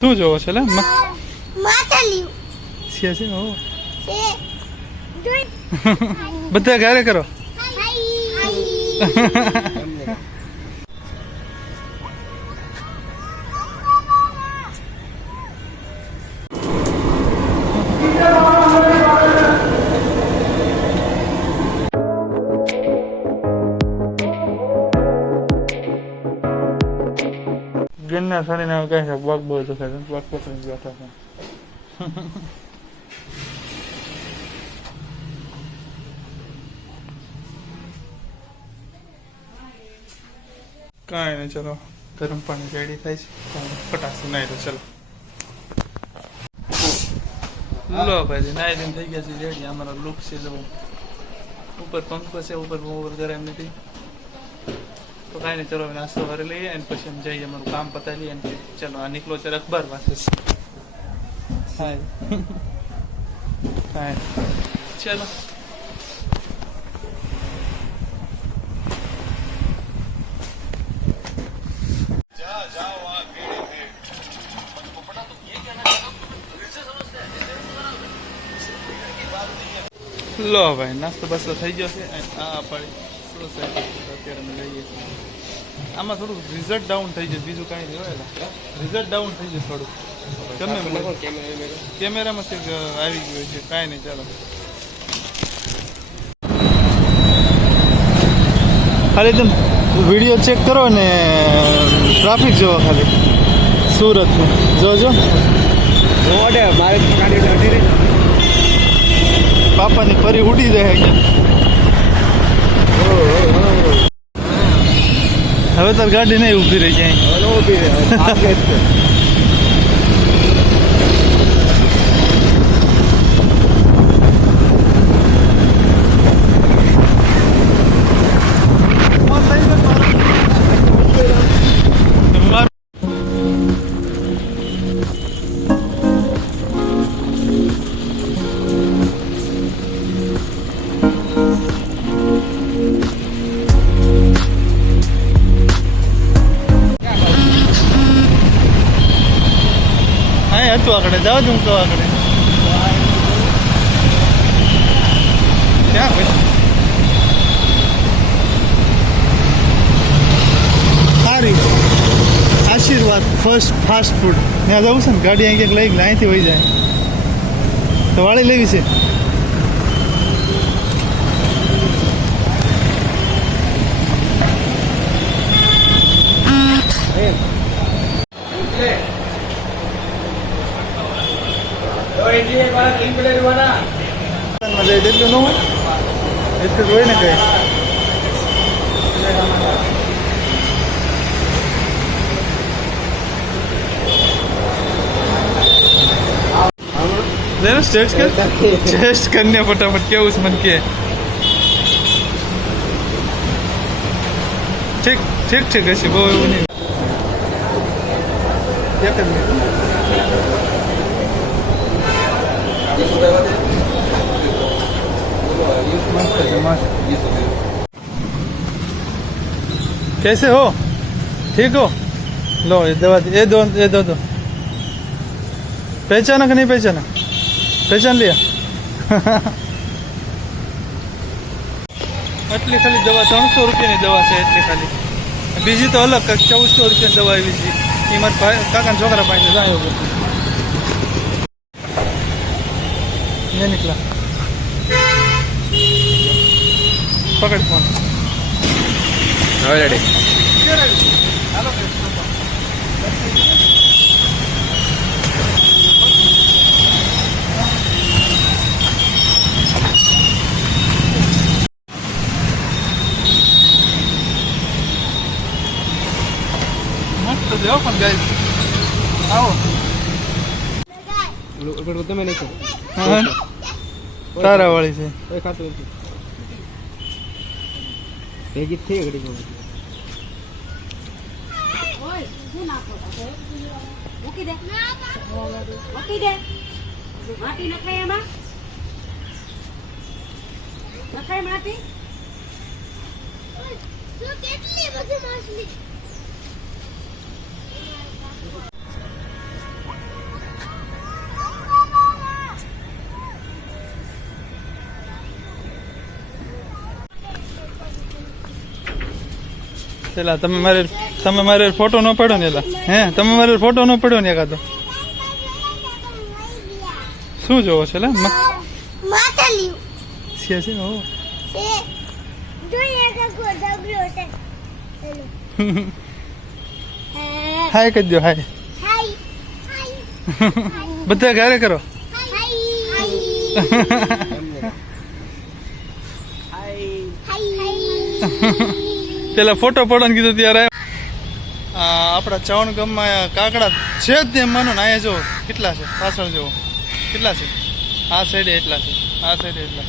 શું જોવો છે લે માછલી છે છે ઓ બધા ઘરે કરો ગેરના સાડીને કહે છે પગ બહુ તો પગ પકડીને બેઠા છે કાંઈ નહીં ચલો ગરમ પાણી રેડી થાય છે ફટાકથી નાઈ તો ચલો લો ભાઈ નાઈ દઈને થઈ ગયા છે રેડી અમારો લુક છે જો ઉપર પંખો છે ઉપર ગરમ નથી તો કાંઈ નહીં ચલો નાસ્તો કરી લઈએ અને પછી અમે જઈએ અમારું કામ પતાવી લઈએ અને ચલો આ નીકળો ત્યારે અખબાર વાંચે હા કાંઈ ચલો લો ભાઈ નાસ્તો બાસ્તો થઈ ગયો છે આ પડી અત્યારે અમે લઈએ છીએ આમાં થોડુંક રિઝલ્ટ ડાઉન થઈ જશે બીજું કાંઈ નહીં હોય રિઝલ્ટ ડાઉન થઈ જશે થોડુંક ગમે કેમેરામાં કંઈક આવી ગયું છે કાંઈ નહીં ચાલો ખાલી તમે વિડીયો ચેક કરો ને ટ્રાફિક જોવો ખાલી સુરતનું જોજો પાપાની ફરી ઉડી જાય કે હવે તાર ગાડી નહીં ઊભી રહી ક્યાંય હતું આગળ જાવ દઉં તો આગળ ક્યાં ભાઈ સારી આશીર્વાદ ફાસ્ટ ફૂડ ત્યાં જવું છે ને ગાડી અહીં ક્યાંક લઈ અહીંથી વહી જાય તો વાળી લેવી છે એટલું ન હોય એટલું હોય ને કઈ ટેસ્ટ करने फटाफट क्या उस मन के ठीक ठीक ठीक है वो नहीं क्या करने कैसे हो ठीक हो लो ये दवा ये दो पहचाना कि नहीं पहचाना पहचान लिया એટલી ખાલી દવા 300 રૂપિયાની દવા છે એટલી ખાલી બીજી તો અલગ 1400 રૂપિયાની દવા આવી છે એ મારા કાકાના છોકરા પાસે જાય नहीं निकला पकड़ फोन रेडी मस्त जाओ पण गाइस आओ ऊपर तो मैंने हाँ तारा वाली से एक हाथ में एक थी घड़ी को ओए तू ना को મૂકી દે માટી નખાય એમાં નખાય માટી તું કેટલી બધી માછલી ચલા તમે મારે ફોટો ન પડ્યો ને એલા હે તમે મારે ફોટો ન પડ્યો ને એકાદો શું જોવો છે લા માછલીઓ છે હો એ જોઈએ કે કોઈ ડબલો છે હેલો હાય કહી દો હાય હાય બધા ઘરે કરો પેલા ફોટો પડવાનું કીધું ત્યારે આપણા ચવણ ગામમાં કાકડા છે જ ને માનો ને અહીંયા જો કેટલા છે પાછળ જો કેટલા છે આ સાઈડે એટલા છે આ સાઈડે એટલા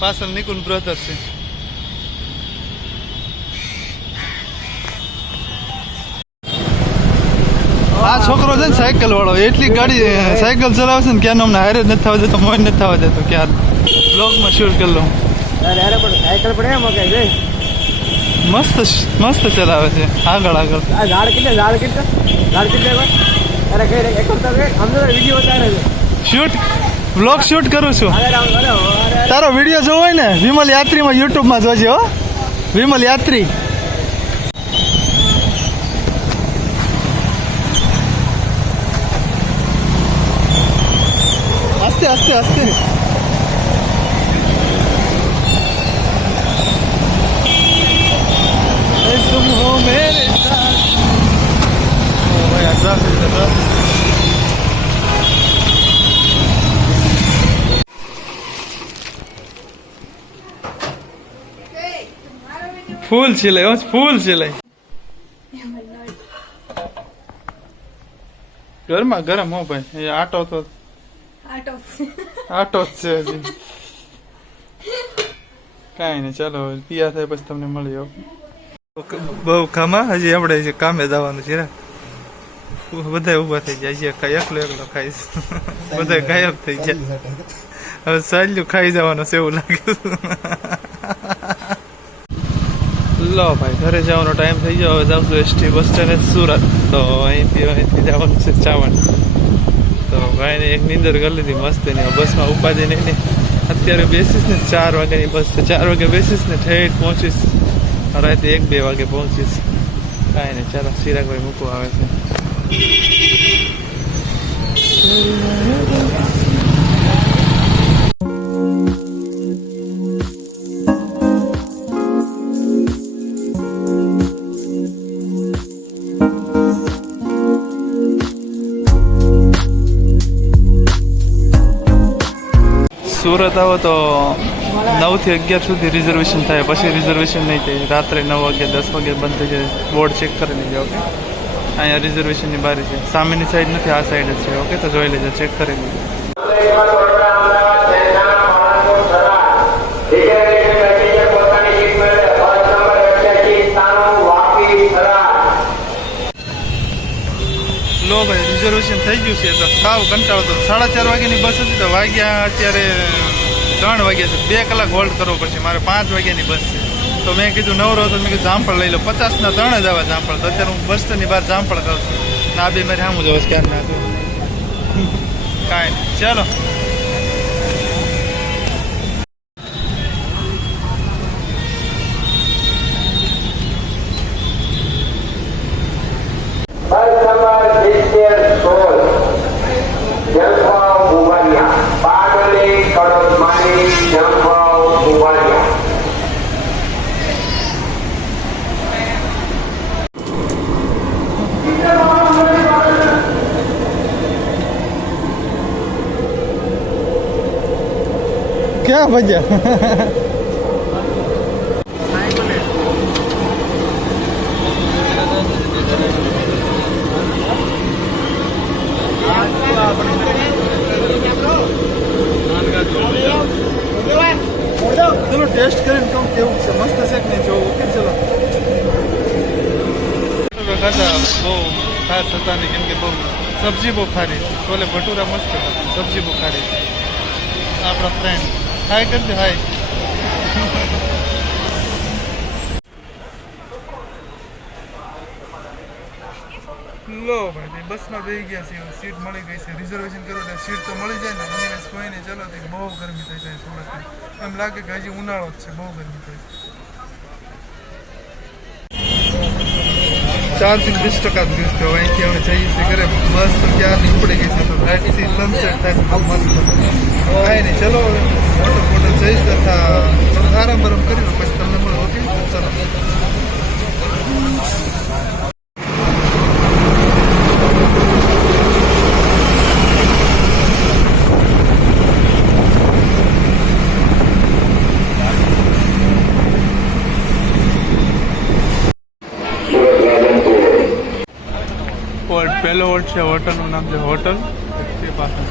પાછળ નિકુલ બ્રધર છે આ છોકરો છે ને સાયકલ વાળો એટલી ગાડી સાયકલ ચલાવે છે ને ક્યાં અમને હારે જ નથી થવા દેતો મોજ નથી થવા દેતો ક્યાં બ્લોગમાં શૂટ કરી લઉં સાયકલ પણ એમ મગાઈ રે મસ્ત ચલાવે છે આગળ આ ઝાડ કેટલા અરે કઈ એક વખત અંદર વિડીયો ઉતારે છે શૂટ બ્લોગ શૂટ કરું છું અરે તારો વિડીયો જોવો હોય ને વિમલ યાત્રીમાં યુટ્યુબમાં જોજે હો વિમલ યાત્રી આસ્તે આસ્તે આસ્તે तुम हो मेरे साथ ओ भाई ट्रैफिक फूल सिलाई हो फूल सिलाई ઘરમાં ગરમ હો ભાઈ એ આટો જ છે હજી કાંઈ નહીં ચાલો પિયા થાય પછી તમને મળી બહુ ખામાં હજી આપણે કામે જવાનું છે બધા ઊભા થઈ જાય છે એકલો ખાઈશ બધા ગાયબ થઈ ગયા હવે સાલ્યું ખાઈ જવાનું છે એવું લાગે લો ભાઈ ઘરે જવાનો ટાઈમ થઈ ગયો હવે જાઉં છું એસટી બસ સ્ટેન્ડ સુરત તો અહીંથી જવાનું છે ચાવણ તો ભાઈને એક નીંદર કરી લીધી મસ્ત એની બસમાં ઉપાધિ નહીં અત્યારે બેસીશ ને 4 વાગ્યાની બસ તો 4 વાગે બેસીશ ને ઠેઠ પહોંચીશ રાતે 1-2 વાગે પહોંચીશ કાંઈ નહીં ચાલો ચિરાગભાઈ મૂકવા આવે છે સુરત આવો તો 9 થી 11 સુધી રિઝર્વેશન થાય પછી રિઝર્વેશન નહીં થાય રાત્રે 9 વાગે 10 વાગે બંધ થઈ જાય બોર્ડ ચેક કરીને જાઓ ઓકે અહીંયા રિઝર્વેશનની બારી છે સામેની સાઈડ નથી આ સાઈડ જ છે ઓકે તો જોઈ લેજો ચેક કરી લેજો લો ભાઈ રિઝર્વેશન થઈ ગયું છે તો સાવ કંટાળો તો 4:30 વાગ્યાની બસ હતી તો વાગ્યા અત્યારે 3 વાગ્યા છે 2 કલાક હોલ્ડ કરવો પડશે મારે 5 વાગ્યાની બસ છે તો મેં કીધું નવરો હતો મેં કીધું જામફળ લઈ લો 50ના 3 જ આવે જામફળ તો અત્યારે હું બસ સ્ટેન્ડની બહાર જામફળ કરું છું ના બે મારે સામું જવું ક્યાં ના કાંઈ નહીં ચાલો ક્યાં ભજ્યા ચલો ટેસ્ટ કરીને કહું કેવું છે મસ્ત છે કે નહીં જોવું ઓકે ચલો ખાધા બહુ ખાસ હતા નહીં કેમ કે બહુ સબ્જી બહુ ખારી છોલે ભટુરા મસ્ત હતા સબ્જી બહુ ખારી આપણા ફ્રેન્ડ હાય કરજો હાય લો ભાઈ બસમાં બેસી ગયા છે સીટ મળી ગઈ છે રિઝર્વેશન કરો એટલે સીટ તો મળી જાય ને મને કોઈ નહીં ચલો બહુ ગરમી થઈ જાય સુરતમાં એમ લાગે કે હજી ઉનાળો જ છે બહુ ગરમી થઈ 4-20% જ વ્યૂઝ થયો. અહીંથી હવે જઈએ છીએ ઘરે. બસ તો ક્યારની ઉપડી ગઈ છે, તો રાતથી સનસેટ થાય છે મસ્ત. કાંઈ નહીં, ચલો હવે હોટલ જઈશ તથા થોડું આરામ કરી લો, પછી તમને મળો. ઓકે, ચલો. પહેલો હોટ છે, હોટલનું નામ છે હોટલ તે પાસે.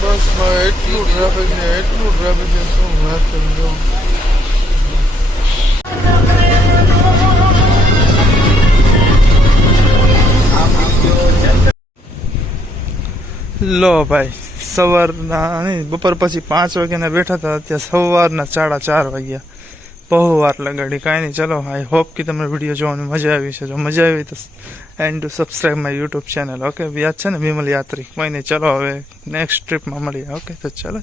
બસ એટલું ટ્રાફિક છે શું વાત કરજો. લો ભાઈ, સવારના નહીં, બપોર પછી 5 વાગ્યાના બેઠા હતા, અત્યારે સવારના 4:30 વાગ્યા. બહુ વાર લગાડી. કાંઈ નહીં, ચલો. આઈ હોપ કે તમને વિડીયો જોવાની મજા આવી છે. જો મજા આવી તો and to subscribe my YouTube channel. Okay, યાદ છે ને વિમલ યાત્રી. કંઈ નહીં, ચલો હવે નેક્સ્ટ ટ્રીપમાં મળીએ. ઓકે, તો ચલો.